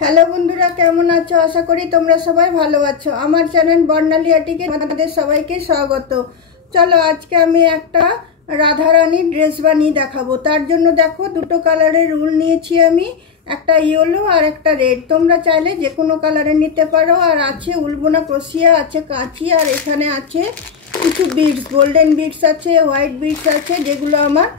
Hello বন্ধুরা, কেমন আছো? আশা করি তোমরা সবাই ভালো আছো। আমার চ্যানেল বর্ণালী আর্টিকে তোমাদের সবাইকে স্বাগত। চলো আজকে আমি একটা রাধারানী ড্রেস বানিয়ে দেখাবো। তার জন্য দেখো দুটো কালারের উল নিয়েছি আমি, একটা ইয়েলো আর একটা রেড। তোমরা চাইলে যে কোনো কালারের নিতে পারো। আর আছে উলবোনা ক্রোশিয়া, আছে কাঁচি, আর এখানে আছে কিছু বিডস, গোল্ডেন বিডস আছে, হোয়াইট বিডস আছে, যেগুলো আমার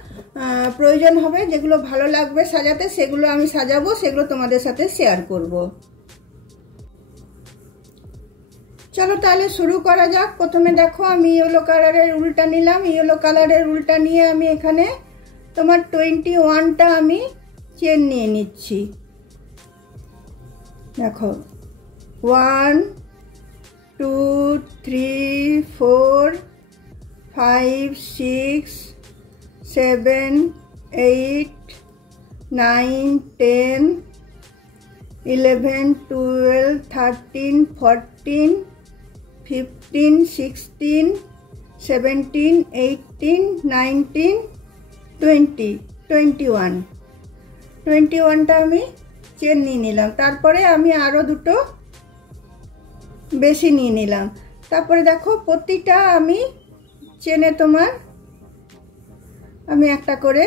প্রয়োজন হবে, যেগুলো ভালো লাগবে সাজাতে সেগুলো আমি সাজাবো, সেগুলো তোমাদের সাথে শেয়ার করব। চলো তাহলে শুরু করা যাক। প্রথমে দেখো আমি ইয়েলো কালারের উলটা নিলাম। ইয়েলো কালারের উলটা নিয়ে আমি এখানে তোমার 21টা আমি চেন নিয়ে নিচ্ছি। দেখো 1 2 3 4 5 6 7 8 9 10 11 12 13 14 15 16 17 18 19 20 21টা আমি চেন নিয়ে নিলাম। তারপরে আমি আরো দুটো বেশি নিয়ে নিলাম। তারপরে দেখো প্রতিটা আমি চেনে তোমার আমি একটা করে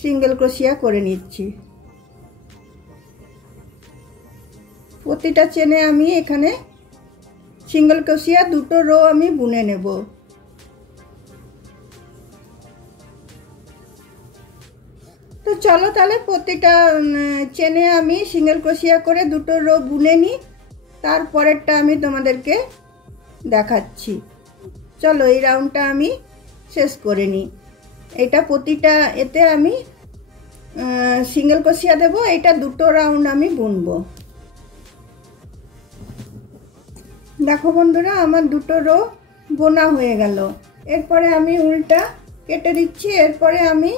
সিঙ্গেল ক্রোশিয়া করে নিচ্ছি। প্রতিটা চেনে আমি এখানে সিঙ্গেল ক্রোশিয়া দুটো রো আমি বুনে নেব। তো চলো তাহলে প্রতিটা চেনে আমি সিঙ্গেল ক্রোশিয়া করে দুটো রো বুনে নিই, তারপরেরটা আমি তোমাদেরকে দেখাচ্ছি। চলো এই রাউন্ডটা আমি শেষ করে নিই। এটা প্রতিটা এতে আমি সিঙ্গেল ক্রোশিয়া দেব। এটা দুটো রাউন্ড আমি বুনবো। দেখো বন্ধুরা, আমার দুটো রো বোনা হয়ে গেল। এরপরে আমি উলটা কেটে দিচ্ছি। এরপরে আমি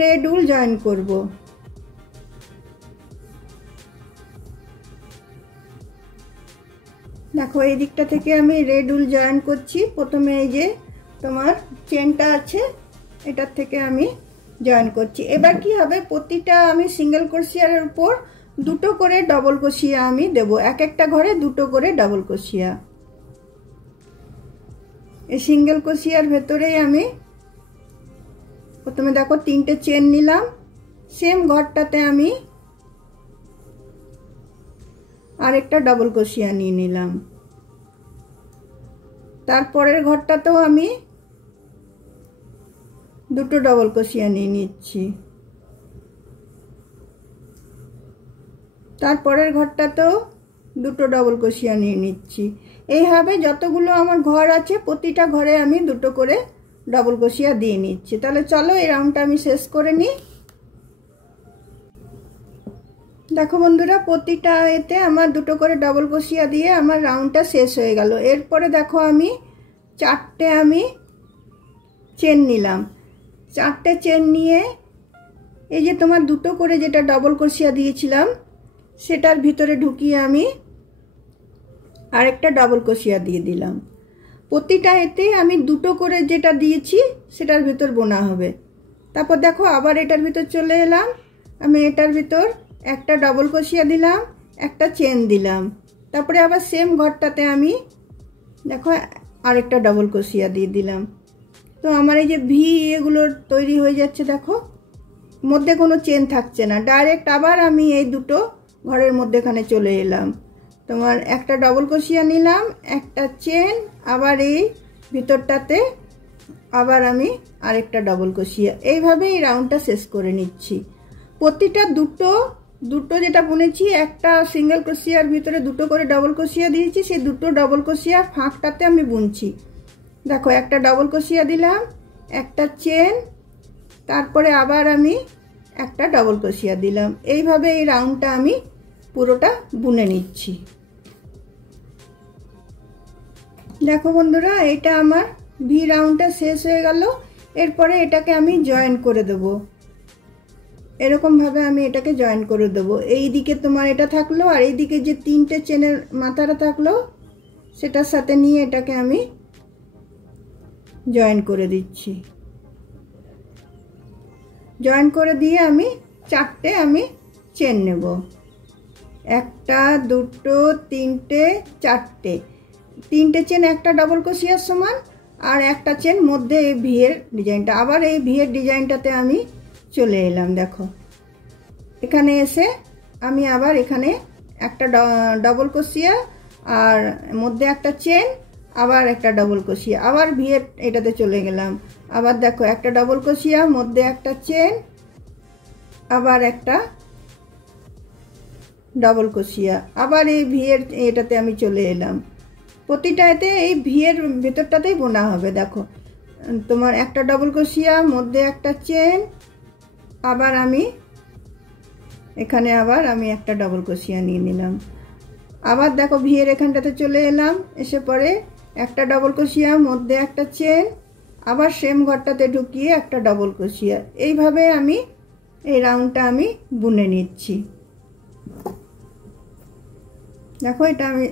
রেড উল জয়েন করব। দেখো এই দিকটা থেকে আমি রেড উল জয়েন করছি। প্রথমে এই যে তোমার চেনটা আছে এটার থেকে আমি জয়েন করছি। এবার কি হবে, প্রতিটা আমি সিঙ্গেল ক্রোশিয়ার উপর দুটো করে ডবল ক্রোশিয়া আমি দেব। এক একটা ঘরে দুটো করে ডবল ক্রোশিয়া। এই সিঙ্গেল ক্রোশিয়ার ভেতরেই আমি প্রথমে দেখো তিনটে চেন নিলাম। সেম ঘরটাতে আমি আরেকটা ডবল ক্রোশিয়া নিয়ে নিলাম। তারপরের ঘরটাতেও আমি দুটো ডবল ক্রোশিয়া নিয়ে নিচ্ছি। তারপরের ঘরটাতেও দুটো ডবল ক্রোশিয়া নিয়ে নিচ্ছি। এইভাবে যতগুলো আমার ঘর আছে প্রতিটা ঘরে আমি দুটো করে ডবল ক্রোশিয়া দিয়ে নিচ্ছি। তাহলে চলো এই রাউন্ডটা আমি শেষ করে নিই। দেখো বন্ধুরা, প্রতিটা এতে আমার দুটো করে ডবল ক্রোশিয়া দিয়ে আমার রাউন্ডটা শেষ হয়ে গেল। এরপরে দেখো আমি চারটে আমি চেন নিলাম। চারটে চেন নিয়ে এই যে তোমার দুটো করে যেটা ডবল ক্রোশিয়া দিয়েছিলাম সেটার ভিতরে ঢুকিয়ে আমি আরেকটা ডবল ক্রোশিয়া দিয়ে দিলাম। প্রতিটা এতে আমি দুটো করে যেটা দিয়েছি সেটার ভিতর বোনা হবে। তারপর দেখো আবার এটার ভিতর চলে এলাম। আমি এটার ভিতর একটা ডবল ক্রোশিয়া দিলাম, একটা চেন দিলাম। তারপরে আবার সেম ঘরটাতে আমি দেখো আরেকটা ডবল ক্রোশিয়া দিয়ে দিলাম। তো আমার এই যে ভি এগুলো তৈরি হয়ে যাচ্ছে। দেখো মধ্যে কোনো চেন থাকছে না, ডাইরেক্ট আবার আমি এই দুটো ঘরের মধ্যেখানে চলে এলাম। তোমার একটা ডবল ক্রোশিয়া নিলাম, একটা চেন, আবার এই ভিতরটাতে আবার আমি আরেকটা ডবল ক্রোশিয়া। এইভাবে এই রাউন্ডটা শেষ করে নিচ্ছি। প্রতিটা দুটো যেটা বুনেছি একটা সিঙ্গেল ক্রোশিয়ার ভিতরে দুটো করে ডবল ক্রোশিয়া দিয়েছি, সেই দুটো ডবল ক্রোশিয়ার ফাঁকটাতে আমি বুনছি। দেখো একটা ডবল ক্রোশিয়া দিলাম, একটা চেন, তারপরে আবার আমি একটা ডবল ক্রোশিয়া দিলাম। এইভাবে এই রাউন্ডটা আমি পুরোটা বুনে নিচ্ছি। দেখো বন্ধুরা, এটা আমার ভি রাউন্ডটা শেষ হয়ে গেল। এরপরে এটাকে আমি জয়েন করে দেব। এরকম ভাবে আমি এটাকে জয়েন করে দেব। এই দিকে তোমার এটা থাকলো, আর এই দিকে যে তিনটে চেনের মাথাটা থাকলো সেটার সাথে নিয়ে এটাকে আমি জয়েন করে দিচ্ছি। জয়েন করে দিয়ে আমি চারটে আমি চেন নেব। একটা দুটো তিনটে চারটে, তিনটে চেন একটা ডবল ক্রোশিয়ার সমান, আর একটা চেন মধ্যে এই ভিয়ের ডিজাইনটা। আবার এই ভিয়ের ডিজাইনটাতে আমি চলে এলাম। দেখো এখানে এসে আমি আবার এখানে একটা ডবল ক্রোশিয়া আর মধ্যে একটা চেন, আবার একটা ডবল ক্রোশিয়া, আবার ভিয়ের এটাতে চলে গেলাম। আবার দেখো একটা ডবল ক্রোশিয়া, মধ্যে একটা চেন, আবার একটা ডবল ক্রোশিয়া, আবার এই ভিয়ের এটাতে আমি চলে এলাম। প্রতিটাতে এই ভিয়ের ভেতরটাতেই বোনা হবে। দেখো তোমার একটা ডবল ক্রোশিয়া, মধ্যে একটা চেন, আবার আমি এখানে আবার আমি একটা ডবল ক্রোশিয়া নিয়ে নিলাম। আবার দেখো ভিয়ের এখানটাতে চলে এলাম, এসে পরে একটা ডবল ক্রোশিয়া, মধ্যে একটা চেন, আবার সেম ঘরটাতে ঢুকিয়ে একটা ডবল ক্রোশিয়া। এইভাবে আমি এই রাউন্ডটা আমি বুনে নিচ্ছি। দেখো এটা আমি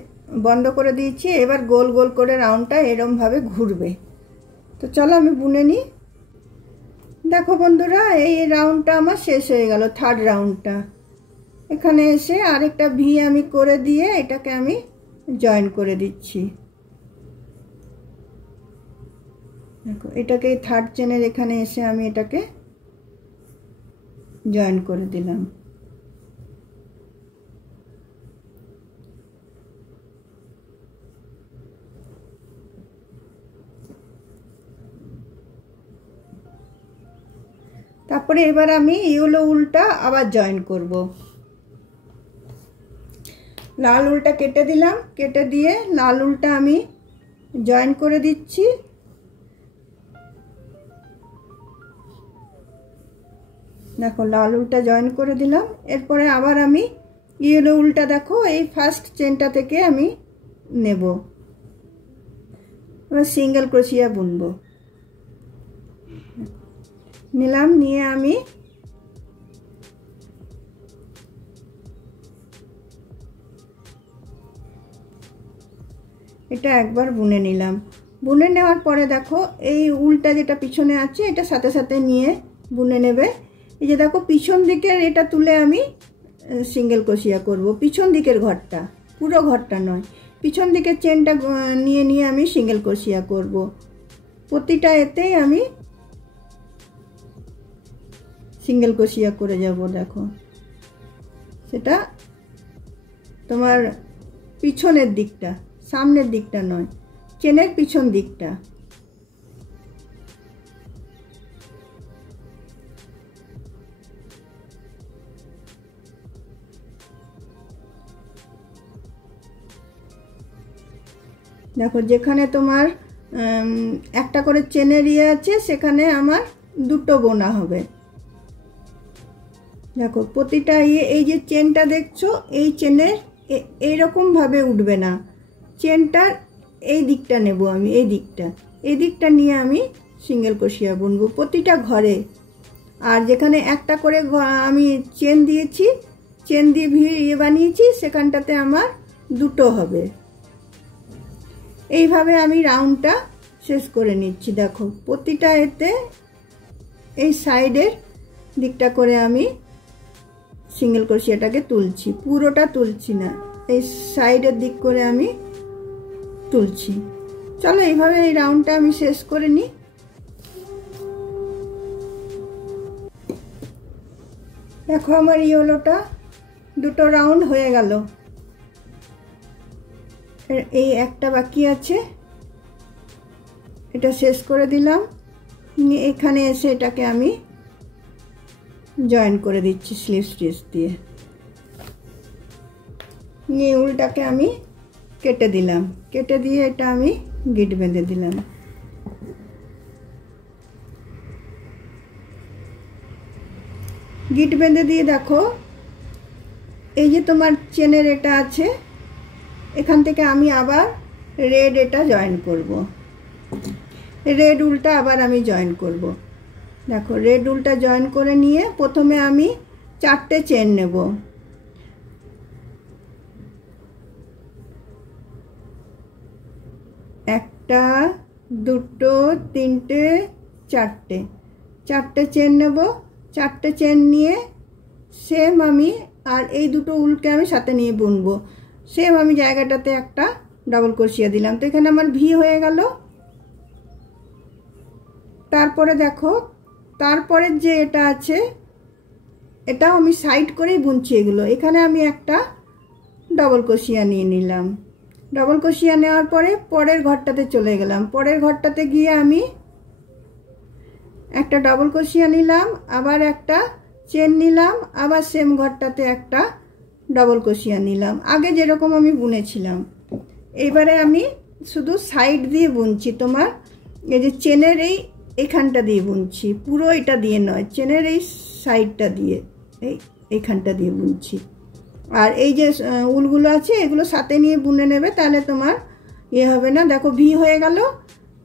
বন্ধ করে দিয়েছি। এবার গোল গোল করে রাউন্ডটা এরমভাবে ঘুরবে। তো চলো আমি বুনে নিই। দেখো বন্ধুরা, এই রাউন্ডটা আমার শেষ হয়ে গেল, থার্ড রাউন্ডটা। এখানে এসে আরেকটা ভি আমি করে দিয়ে এটাকে আমি জয়েন করে দিচ্ছি। দেখো এটাকে এই থার্ড চেনের এখানে এসে আমি এটাকে জয়েন করে দিলাম। তারপরে এবার আমি ইয়েলো উলটা আবার জয়েন করব। লাল উলটা কেটে দিলাম, কেটে দিয়ে লাল উলটা আমি জয়েন করে দিচ্ছি। দেখো লাল উলটা জয়েন করে দিলাম। এরপরে আবার আমি ইয়েলো উলটা দেখো এই ফার্স্ট চেনটা থেকে আমি নেব, এবার সিঙ্গেল ক্রোশিয়া বুনবো। নিলাম, নিয়ে আমি এটা একবার বুনে নিলাম। বুনে নেওয়ার পরে দেখো এই উলটা যেটা পিছনে আছে এটা সাথে সাথে নিয়ে বুনে নেবে। এই যে দেখো পিছন দিকের এটা তুলে আমি সিঙ্গেল ক্রোশিয়া করব, পিছন দিকের ঘরটা, পুরো ঘরটা নয়, পিছন দিকের চেনটা নিয়ে নিয়ে আমি সিঙ্গেল ক্রোশিয়া করব। প্রতিটা এতেই আমি সিঙ্গেল ক্রোশিয়া করে যাব। দেখো সেটা তোমার পিছনের দিকটা, সামনের দিকটা নয়, চেনের পিছন দিকটা। দেখো যেখানে তোমার একটা করে চেনের ইয়ে আছে সেখানে আমার দুটো বোনা হবে। দেখো প্রতিটা ইয়ে, এই যে চেনটা দেখছো এই চেনের এইরকম ভাবে উঠবে না, চেনটার এই দিকটা নেব আমি, এই দিকটা নিয়ে আমি সিঙ্গেল ক্রোশিয়া বুনবো প্রতিটা ঘরে। আর যেখানে একটা করে আমি চেন দিয়েছি, চেন দিয়ে ইয়ে বানিয়েছি, সেখানটাতে আমার দুটো হবে। এইভাবে আমি রাউন্ডটা শেষ করে নিচ্ছি। দেখো প্রতিটা এতে এই সাইডের দিকটা করে আমি সিঙ্গেল ক্রোশিয়াটাকে তুলছি, পুরোটা তুলছি না, এই সাইডের দিক করে আমি তুলছি। চলো এইভাবে এই রাউন্ডটা আমি শেষ করে নিই। দেখো আমার ইয়েলোটা দুটো রাউন্ড হয়ে গেল, এই একটা বাকি আছে, এটা শেষ করে দিলাম। এখানে এসে এটাকে আমি জয়েন করে দিচ্ছি স্লিপ স্টিচ দিয়ে। নিয়ে উলটাকে আমি কেটে দিলাম, কেটে দিয়ে এটা আমি গিট বেঁধে দিলাম। গিট বেঁধে দিয়ে দেখো এই যে তোমার চেনের এটা আছে, এখান থেকে আমি আবার রেড এটা জয়েন করব, রেড উলটা আবার আমি জয়েন করব। দেখো রেড উলটা জয়েন করে নিয়ে প্রথমে আমি 4টে চেন নেব। একটা, দুটো, তিনটে, চারটে চেন নেব। 4টে চেন নিয়ে সেম আমি আর এই দুটো উলকে আমি সাথে নিয়ে বুনবো। সেম আমি জায়গাটাতে একটা ডবল ক্রোশিয়া দিলাম। তো এখানে আমার ভি হয়ে গেল। তারপরে দেখো তারপরের যে এটা আছে এটাও আমি সাইড করেই বুনছি এগুলো। এখানে আমি একটা ডবল ক্রোশিয়া নিয়ে নিলাম। ডবল ক্রোশিয়া নেওয়ার পরে পরের ঘরটাতে চলে গেলাম। পরের ঘরটাতে গিয়ে আমি একটা ডবল ক্রোশিয়া নিলাম, আবার একটা চেন নিলাম, আবার সেম ঘরটাতে একটা ডবল ক্রোশিয়া নিলাম, আগে যেরকম আমি বুনেছিলাম। এবারে আমি শুধু সাইড দিয়ে বুনছি, তোমার এই যে চেনের এইখানটা দিয়ে বুনছি, পুরো এটা দিয়ে নয়, চেনের এই সাইডটা দিয়ে এইখানটা দিয়ে বুনছি। আর এই যে উলগুলো আছে এগুলো সাথে নিয়ে বুনে নেবে, তাহলে তোমার হবে না। দেখো ভি হয়ে গেল।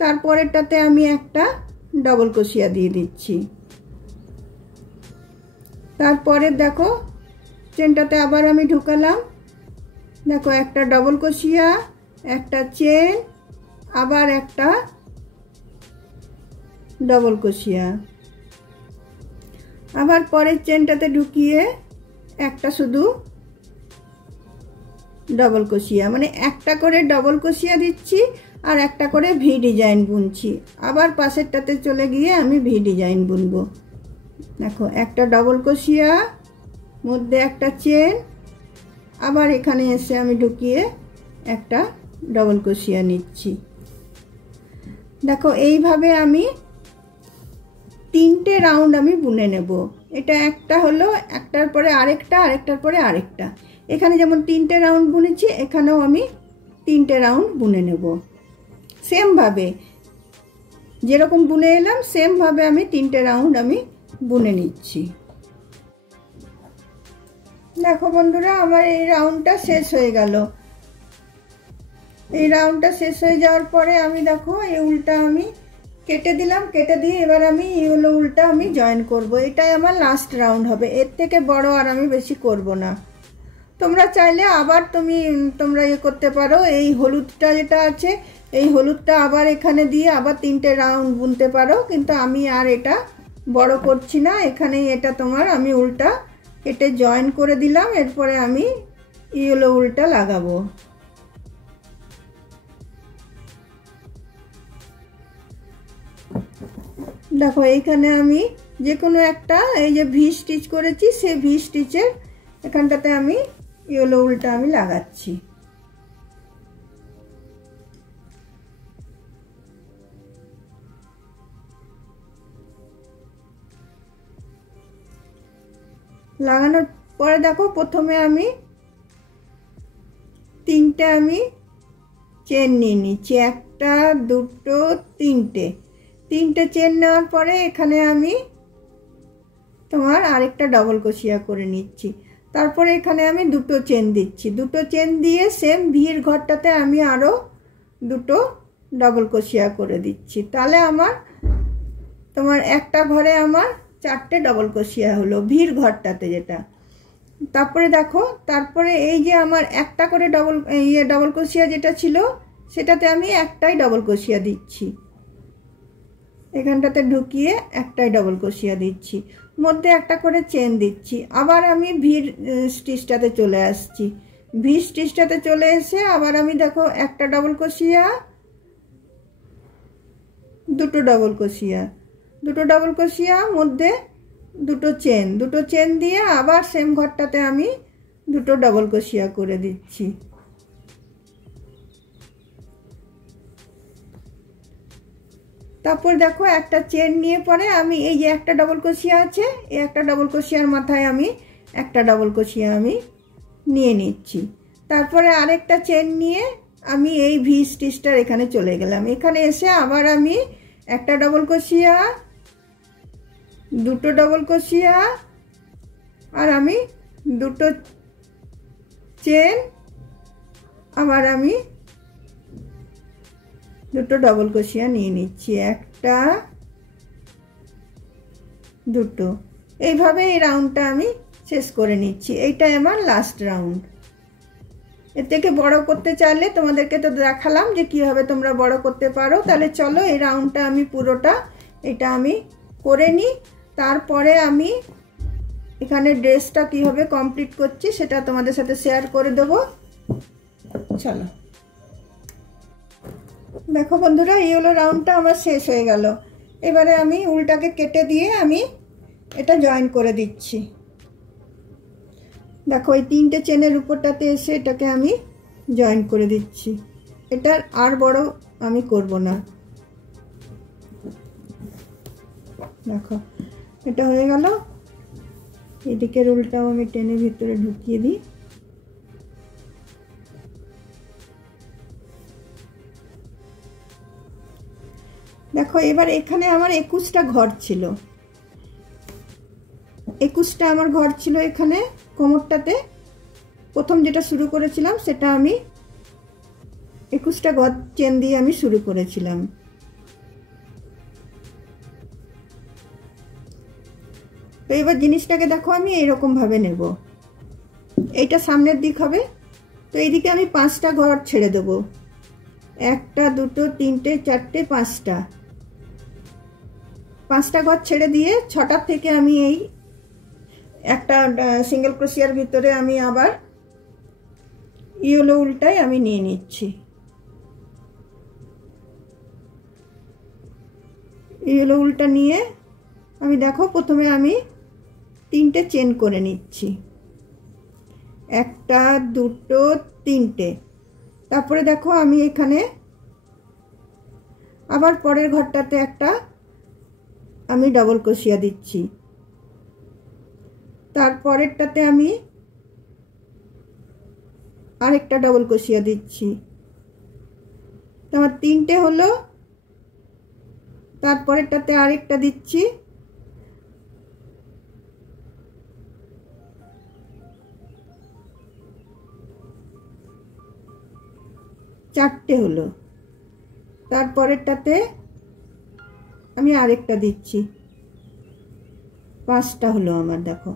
তারপরেরটাতে আমি একটা ডবল ক্রোশিয়া দিয়ে দিচ্ছি। তারপরে দেখো চেনটাতে আবার আমি ঢুকালাম। দেখো একটা ডবল ক্রোশিয়া, একটা চেন, আবার একটা ডবল ক্রোশিয়া, আবার পরের চেনটাতে ঢুকিয়ে একটা শুধু ডবল ক্রোশিয়া, মানে একটা করে ডবল ক্রোশিয়া দিচ্ছি আর একটা করে ভি ডিজাইন বুনছি। আবার পাশেরটাতে চলে গিয়ে আমি ভি ডিজাইন বুনবো। দেখো একটা ডবল ক্রোশিয়া, মধ্যে একটা চেন, আবার এখানে এসে আমি ঢুকিয়ে একটা ডবল ক্রোশিয়া নিচ্ছি। দেখো এইভাবে আমি 3টে রাউন্ড আমি বুনে নেব। এটা একটা হলো, একটার পরে আরেকটা, আরেকটার পরে আরেকটা। এখানে যেমন 3টে রাউন্ড বুনেছি, এখানেও আমি 3টে রাউন্ড বুনে নেব। সেমভাবে যেরকম বুনে এলাম সেমভাবে আমি 3টে রাউন্ড আমি বুনে নিচ্ছি। দেখো বন্ধুরা আমার এই রাউন্ডটা শেষ হয়ে গেল। এই রাউন্ডটা শেষ হয়ে যাওয়ার পরে আমি দেখো এই উলটা আমি কেটে দিলাম। কেটে দিয়ে এবার আমি এই হলো উলটা আমি জয়েন করব। এটাই আমার লাস্ট রাউন্ড হবে, এর থেকে বড় আর আমি বেশি করব না। তোমরা চাইলে আবার তোমরা করতে পারো। এই হলুদটা যেটা আছে এই হলুদটা আবার এখানে দিয়ে আবার 3টে রাউন্ড বুনতে পারো, কিন্তু আমি আর এটা বড় করছি না। এখানেই এটা তোমার আমি উলটা কেটে জয়েন করে দিলাম। এরপরে আমি এই হলো উলটা লাগাবো। দেখো এইখানে আমি যে কোনো একটা এই যে ভি স্টিচ করেছি, সেই ভি স্টিচের এখানটাতে আমি ইয়েলো উলটা আমি লাগাচ্ছি। লাগানোর পরে দেখো প্রথমে আমি 3টে আমি চেন নিয়ে নিচ্ছি, একটা দুটো তিনটে। 3টে চেন নেওয়ার পরে এখানে আমি তোমার আরেকটা ডবল ক্রোশিয়া করে নিচ্ছি। তারপরে এখানে আমি দুটো চেন দিচ্ছি। দুটো চেন দিয়ে সেম ভির ঘরটাতে আমি আরও দুটো ডবল ক্রোশিয়া করে দিচ্ছি। তাহলে আমার তোমার একটা ঘরে আমার 4টে ডবল ক্রোশিয়া হলো ভির ঘরটাতে যেটা। তারপরে দেখো তারপরে এই যে আমার একটা করে ডবল ক্রোশিয়া যেটা ছিল সেটাতে আমি একটাই ডবল ক্রোশিয়া দিচ্ছি। এখানটাতে ঢুকিয়ে একটাই ডবল ক্রোশিয়া দিচ্ছি, মধ্যে একটা করে চেন দিচ্ছি। আবার আমি ভির স্টিচটাতে চলে আসছি। ভি স্টিচটাতে চলে এসে আবার আমি দেখো একটা ডবল ক্রোশিয়া, দুটো ডবল ক্রোশিয়া, দুটো ডবল ক্রোশিয়া, মধ্যে দুটো চেন দিয়ে আবার সেম ঘরটাতে আমি দুটো ডবল ক্রোশিয়া করে দিচ্ছি। তারপর দেখো একটা চেন নিয়ে পরে আমি এই যে একটা ডবল ক্রোশিয়া আছে, এই একটা ডবল ক্রোশিয়ার মাথায় আমি একটা ডবল ক্রোশিয়া আমি নিয়ে নিচ্ছি। তারপরে আরেকটা চেন নিয়ে আমি এই ভি স্টিচটার এখানে চলে গেলাম। এখানে এসে আবার আমি একটা ডবল ক্রোশিয়া, দুটো ডবল ক্রোশিয়া, আর আমি দুটো চেন, আবার আমি দুটো ডবল ক্রোশিয়া নিয়ে নিচ্ছি, একটা দুটো। এইভাবে এই রাউন্ডটা আমি শেষ করে নিচ্ছি। এইটাই আমার লাস্ট রাউন্ড। এর থেকে বড় করতে চাইলে তোমাদেরকে তো দেখালাম যে কীভাবে তোমরা বড় করতে পারো। তাহলে চলো এই রাউন্ডটা আমি পুরোটা এটা আমি করে নিই। তারপরে আমি এখানে ড্রেসটা কীভাবে কমপ্লিট করছি সেটা তোমাদের সাথে শেয়ার করে দেবো। চলো দেখো বন্ধুরা, এই হলো রাউন্ডটা আমার শেষ হয়ে গেল। এবারে আমি উলটাকে কেটে দিয়ে আমি এটা জয়েন করে দিচ্ছি। দেখো এই 3টে চেনের উপরটাতে এসে এটাকে আমি জয়েন করে দিচ্ছি। এটার আর বড় আমি করব না। দেখো এটা হয়ে গেল। এদিকের উলটাও আমি টেনে ভিতরে ঢুকিয়ে দিই। দেখো এবার এখানে আমার 21টা ঘর ছিল। 21টা আমার ঘর ছিল এখানে কোমরটাতে। প্রথম যেটা শুরু করেছিলাম সেটা আমি 21টা ঘর চেন দিয়ে আমি শুরু করেছিলাম। তো এবার জিনিসটাকে দেখো আমি এইরকম ভাবে নেব। এইটা সামনের দিক হবে, তো এইদিকে আমি 5টা ঘর ছেড়ে দেব। 1টা 2টো 3টে 4টে 5টা ঘর ছেড়ে দিয়ে 6টার থেকে আমি এই একটা সিঙ্গেল ক্রোশিয়ার ভিতরে আমি আবার ইয়েলো উলটাই আমি নিয়ে নিচ্ছি। ইয়েলো উলটা নিয়ে আমি দেখো প্রথমে আমি 3টে চেন করে নিচ্ছি। 1টা 2টো 3টে। তারপরে দেখো আমি এখানে আবার পরের ঘরটাতে একটা আমি ডবল ক্রোশিয়া দিচ্ছি। তারপরেরটাতে আমি আরেকটা ডবল ক্রোশিয়া দিচ্ছি। আমার 3টে হলো। তারপরেরটাতে আরেকটা দিচ্ছি। চারটে হলো। তারপরেরটাতে আমি আরেকটা দিচ্ছি। 5টা হলো আমার। দেখো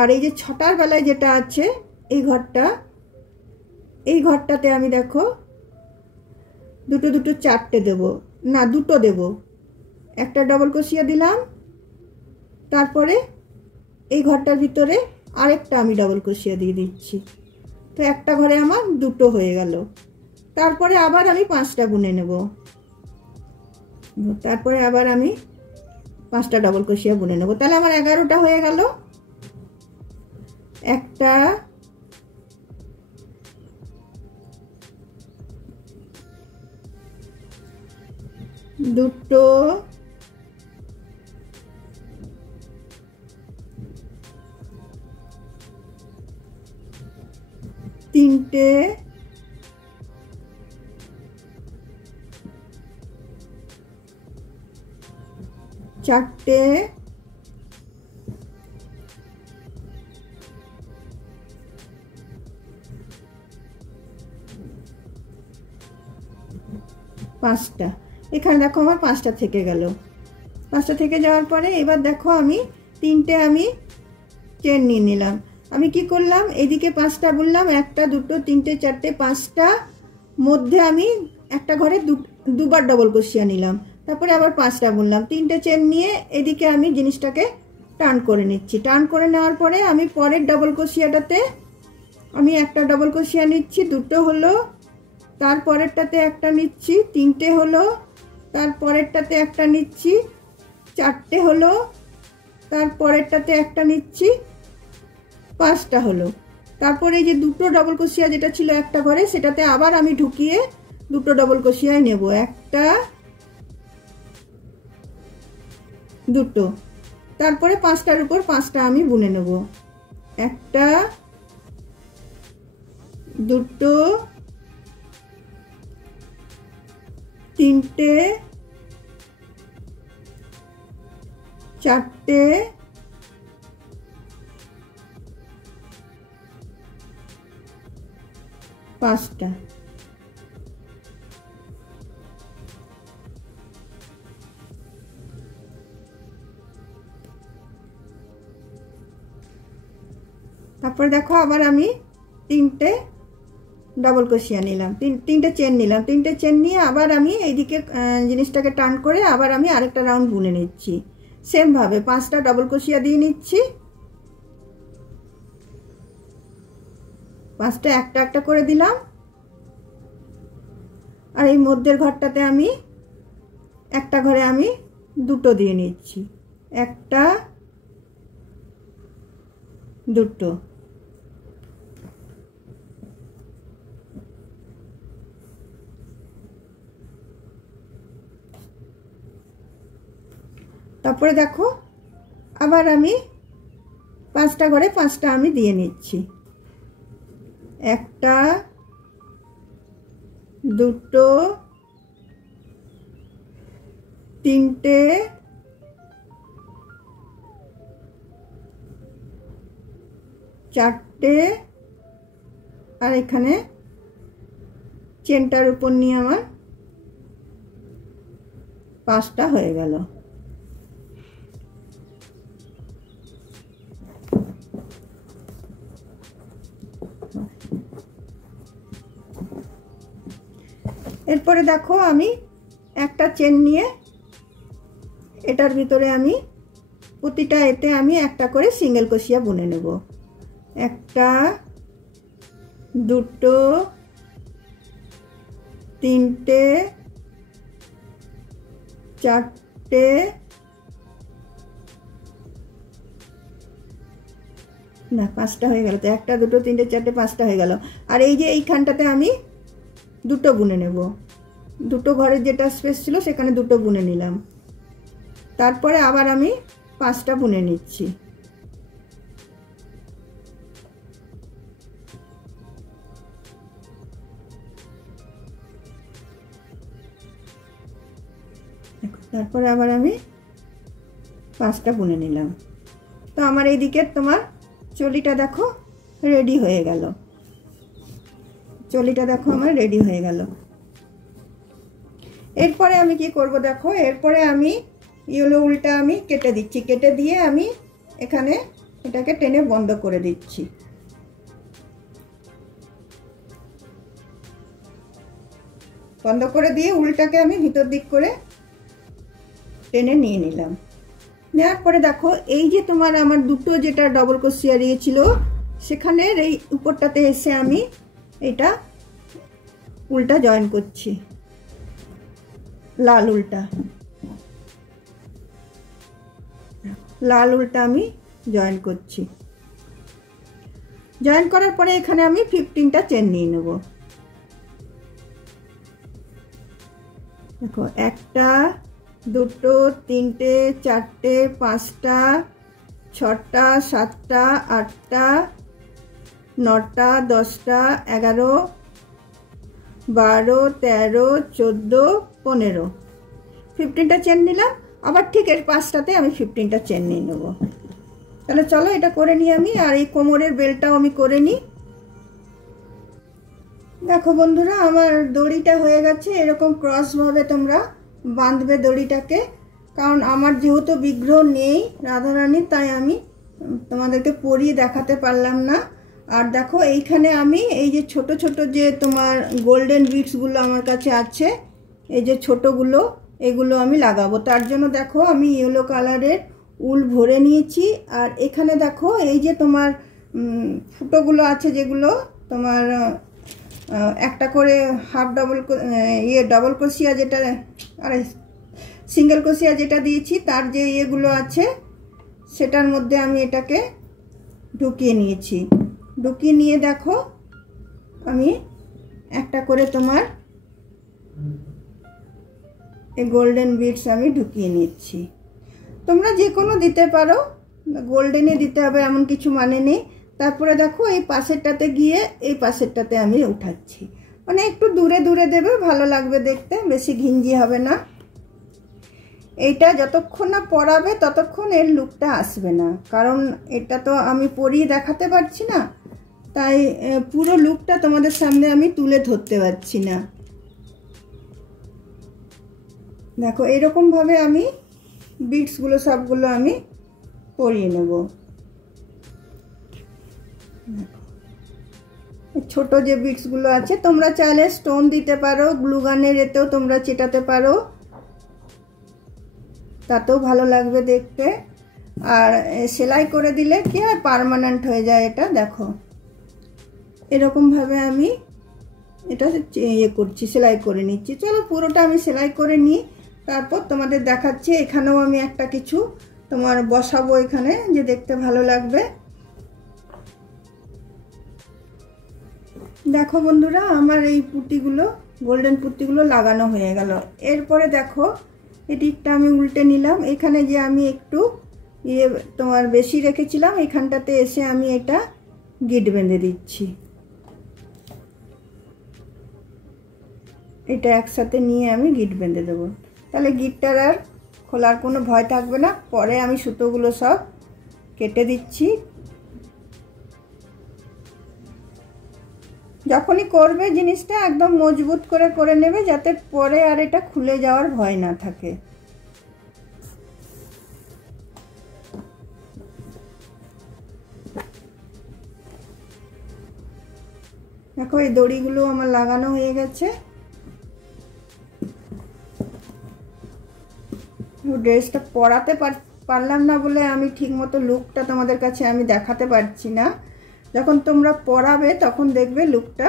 আর এই যে 6টার বেলায় যেটা আছে এই ঘরটাতে আমি দেখো 2টো 2টো 4টে দেব না, 2টো দেব। একটা ডবল ক্রোশিয়া দিলাম, তারপরে এই ঘরটার ভিতরে আরেকটা আমি ডবল ক্রোশিয়া দিয়ে দিচ্ছি। তো একটা ঘরে আমার 2টো হয়ে গেল। তারপরে আবার আমি 5টা বুনে নেব। তারপরে আবার আমি 5টা ডবল ক্রোশিয়া বুনে নেব। তাহলে আমার 11টা হয়ে গেল। 1টা 2টো 3টে 4টে 5টা। এখানে দেখো আমার 5টা থেকে গেল। 5টা থেকে যাওয়ার পরে এবার দেখো আমি 3টে আমি চেন নিয়ে নিলাম। আমি কি করলাম, এদিকে 5টা বুনলাম। 1টা 2টো 3টে 4টে 5টা মধ্যে আমি একটা ঘরে দুবার ডবল ক্রোশিয়া নিলাম। তারপরে আবার 5টা বুনলাম। 3টে চেন নিয়ে এদিকে আমি জিনিসটাকে টার্ন করে নিচ্ছি। টার্ন করে নেওয়ার পরে আমি পরের ডবল ক্রোশিয়াটাতে আমি একটা ডবল ক্রোশিয়া নিচ্ছি। 2টো হলো। তারপরেরটাতে একটা নিচ্ছি। 3টে হলো। তারপরেরটাতে একটা নিচ্ছি। 4টে হলো। তারপরেরটাতে একটা নিচ্ছি। 5টা হলো। তারপরে এই যে 2টো ডবল ক্রোশিয়া যেটা ছিল একটা ঘরে সেটাতে আবার আমি ঢুকিয়ে 2টো ডবল ক্রোশিয়াই নেব। 1টা 2টো। তারপরে 5টার উপর 5টা আমি বুনে নেব। 1টা 2টো 3টে 4টে 5টা। তারপরে দেখো আবার আমি 3টে ডবল ক্রোশিয়া নিলাম। 3টে চেন নিলাম। 3টে চেন নিয়ে আবার আমি এইদিকে জিনিসটাকে টার্ন করে আবার আমি আরেকটা রাউন্ড বুনে নিচ্ছি। সেম ভাবে 5টা ডবল ক্রোশিয়া দিয়ে নিচ্ছি। পাঁচটা একটা একটা করে দিলাম। আর এই মধ্যের ঘরটাতে আমি একটা ঘরে আমি দুটো দিয়ে নিচ্ছি, একটা দুটো। তারপরে দেখো আবার আমি পাঁচটা ঘরে পাঁচটা আমি দিয়ে নিচ্ছি, একটা দুটো তিনটে চারটে, আর এখানে চেনটার উপর নিয়ে আমার পাঁচটা হয়ে গেল। এরপরে দেখো আমি একটা চেন নিয়ে এটার ভিতরে আমি প্রতিটা এতে আমি একটা করে সিঙ্গেল ক্রোশিয়া বুনে নেব, একটা দুটো তিনটে চারটে না পাঁচটা হয়ে গেল, তো একটা দুটো তিনটে চারটে পাঁচটা হয়ে গেল। আর এই যে এইখানটাতে আমি দুটো বুনে নেব, দুটো ঘরের যেটা স্পেস ছিল সেখানে দুটো বুনে নিলাম, তারপরে আবার আমি পাঁচটা বুনে নিচ্ছি। তারপরে আবার আমি পাঁচটা বুনে নিলাম। তো আমার এইদিকে তোমার চলিটা দেখো রেডি হয়ে গেল, চলিটা দেখো আমার রেডি হয়ে গেল। এরপরে আমি কি করব দেখো, এরপরে আমি ইয়েলো উলটা আমি কেটে দিচ্ছি, কেটে দিয়ে আমি এখানে এটাকে টেনে বন্ধ করে দিচ্ছি। বন্ধ করে দিয়ে উলটাকে আমি ভিতর দিক করে টেনে নিয়ে নিলাম। নেওয়ার পরে দেখো এই যে তোমার আমার দুটো যেটা ডবল ক্রোশিয়া দিয়েছিল সেখানের এই উপরটাতে এসে আমি এটা উলটা জয়েন করছি, লাল উলটা, লাল উলটা আমি জয়েন করছি। জয়েন করার পরে এখানে আমি 15টা চেন নিয়ে নেব। দেখো একটা দুটো তিনটে চারটে পাঁচটা ছটা সাতটা আটটা নটা 10টা 11 12 13 14 15 15টা চেন নিলাম। আবার ঠিক এর পাঁচটাতে আমি 15টা চেন নিয়ে নেব। তাহলে চলো এটা করে নিই আমি, আর এই কোমরের বেল্টটাও আমি করে নিই। দেখো বন্ধুরা আমার দড়িটা হয়ে গেছে, এরকম ক্রসভাবে তোমরা বাঁধবে দড়িটাকে, কারণ আমার যেহেতু বিগ্রহ নেই রাধারানী তাই আমি তোমাদেরকে পরিয়ে দেখাতে পারলাম না। আর দেখো এইখানে আমি এই যে ছোট ছোট যে তোমার গোল্ডেন বিটসগুলো আমার কাছে আছে, এই যে ছোটগুলো এগুলো আমি লাগাবো। তার জন্য দেখো আমি ইয়েলো কালারের উল ভরে নিয়েছি। আর এখানে দেখো এই যে তোমার ফুটোগুলো আছে যেগুলো তোমার একটা করে হাফ ডবল ডবল ক্রোশিয়া যেটা আর সিঙ্গেল ক্রোশিয়া যেটা দিয়েছি তার যে ইয়েগুলো আছে সেটার মধ্যে আমি এটাকে ঢুকিয়ে নিয়েছি। ঢুকিয়ে নিয়ে দেখো আমি একটা করে তোমার এই গোল্ডেন বিটস আমি ঢুকিয়ে নিচ্ছি। তোমরা যে কোনো দিতে পারো, গোল্ডেনে দিতে হবে এমন কিছু মানে নেই। তারপরে দেখো এই পাশেরটাতে গিয়ে এই পাশেরটাতে আমি উঠাচ্ছি, মানে একটু দূরে দূরে দেবে, ভালো লাগবে দেখতে, বেশি ঘিঞ্জি হবে না। এইটা যতক্ষণ না পরাবে ততক্ষণ এর লুকটা আসবে না, কারণ এটা তো আমি পরিয়ে দেখাতে পারছি না, তাই পুরো লুকটা তোমাদের সামনে আমি তুলে ধরতে পারছি না। দেখো এরকম ভাবে আমি বিটসগুলো সবগুলো আমি পরিয়ে নেব। ছোট যে বিটসগুলো আছে তোমরা চাইলে স্টোন দিতে পারো, গ্লু গানের এতেও তোমরা চেটাতে পারো, তাতেও ভালো লাগবে দেখতে। আর সেলাই করে দিলে কি হয়, পার্মানেন্ট হয়ে যায় এটা। দেখো এরকমভাবে আমি এটা ইয়ে করছি, সেলাই করে নিচ্ছি। চলো পুরোটা আমি সেলাই করে নিই, তারপর তোমাদের দেখাচ্ছি। এখানেও আমি একটা কিছু তোমার বসাবো এখানে, যে দেখতে ভালো লাগবে। দেখো বন্ধুরা, আমার এই পুঁতিগুলো, গোল্ডেন পুঁতিগুলো লাগানো হয়ে গেল। এরপরে দেখো এদিকটা আমি উল্টে নিলাম। এখানে যে আমি একটু ইয়ে তোমার বেশি রেখেছিলাম, এখানটাতে এসে আমি এটা গিট বেঁধে দিচ্ছি। এটা একসাথে নিয়ে আমি গিট বেঁধে দেবো, তাহলে গিটটার আর খোলার কোনো ভয় থাকবে না। পরে আমি সুতোগুলো সব কেটে দিচ্ছি। যখনই করবে জিনিসটা একদম মজবুত করে নেবে, যাতে পরে আর এটা খুলে যাওয়ার ভয় না থাকে। দেখো এই দড়িগুলো আমার লাগানো হয়ে গেছে। ড্রেসটা পরাতে পারলাম না বলে আমি ঠিকমতো লুকটা তোমাদের কাছে আমি দেখাতে পারছি না। যখন তোমরা পরাবে তখন দেখবে লুকটা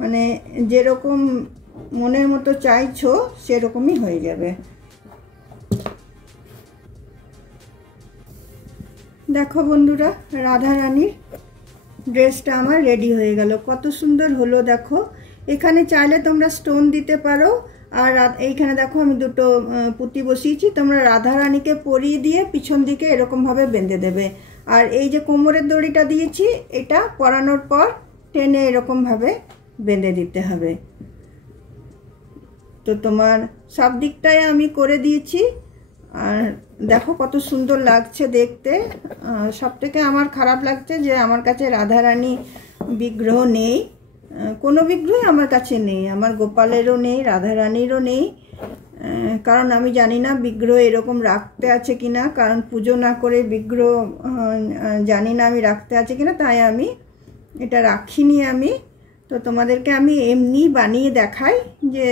মানে যেরকম মনের মতো চাইছো সেরকমই হয়ে যাবে। দেখো বন্ধুরা, রাধা রানীর ড্রেসটা আমার রেডি হয়ে গেল। কত সুন্দর হলো দেখো। এখানে চাইলে তোমরা স্টোন দিতে পারো। আর এইখানে দেখো আমি দুটো পুঁতি বসিয়েছি, তোমরা রাধা রানীকে পরিয়ে দিয়ে পিছন দিকে এরকমভাবে বেঁধে দেবে। আর এই যে কোমরের দড়িটা দিয়েছি, এটা পরানোর পর টেনে এরকমভাবে বেঁধে দিতে হবে। তো তোমার সব দিকটাই আমি করে দিয়েছি। আর দেখো কত সুন্দর লাগছে দেখতে। সবথেকে আমার খারাপ লাগছে যে আমার কাছে রাধা রানী বিগ্রহ নেই, কোনো বিগ্রহই আমার কাছে নেই। আমার গোপালেরও নেই, রাধা রানীরও নেই। কারণ আমি জানি না বিগ্রহ এরকম রাখতে আছে কিনা, কারণ পুজো না করে বিগ্রহ জানি না আমি রাখতে আছে কিনা, তাই আমি এটা রাখিনি আমি। তো তোমাদেরকে আমি এমনি বানিয়ে দেখাই, যে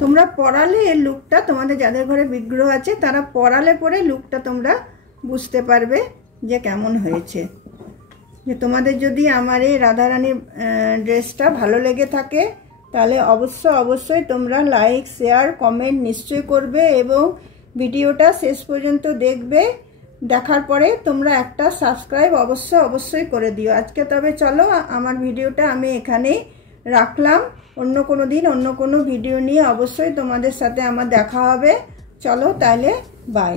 তোমরা পরালে এর লুকটা, তোমাদের যাদের ঘরে বিগ্রহ আছে তারা পরালে পরে লুকটা তোমরা বুঝতে পারবে যে কেমন হয়েছে। যে তোমাদের যদি আমার এই রাধারানীর ড্রেসটা ভালো লেগে থাকে তাহলে অবশ্যই তোমরা লাইক, শেয়ার, কমেন্ট নিশ্চয়ই করবে এবং ভিডিওটা শেষ পর্যন্ত দেখবে। দেখার পরে তোমরা একটা সাবস্ক্রাইব অবশ্যই করে দিও। আজকে তবে চলো, আমার ভিডিওটা আমি এখানেই রাখলাম। অন্য কোনো দিন অন্য কোনো ভিডিও নিয়ে অবশ্যই তোমাদের সাথে আমার দেখা হবে। চলো তাহলে, বাই।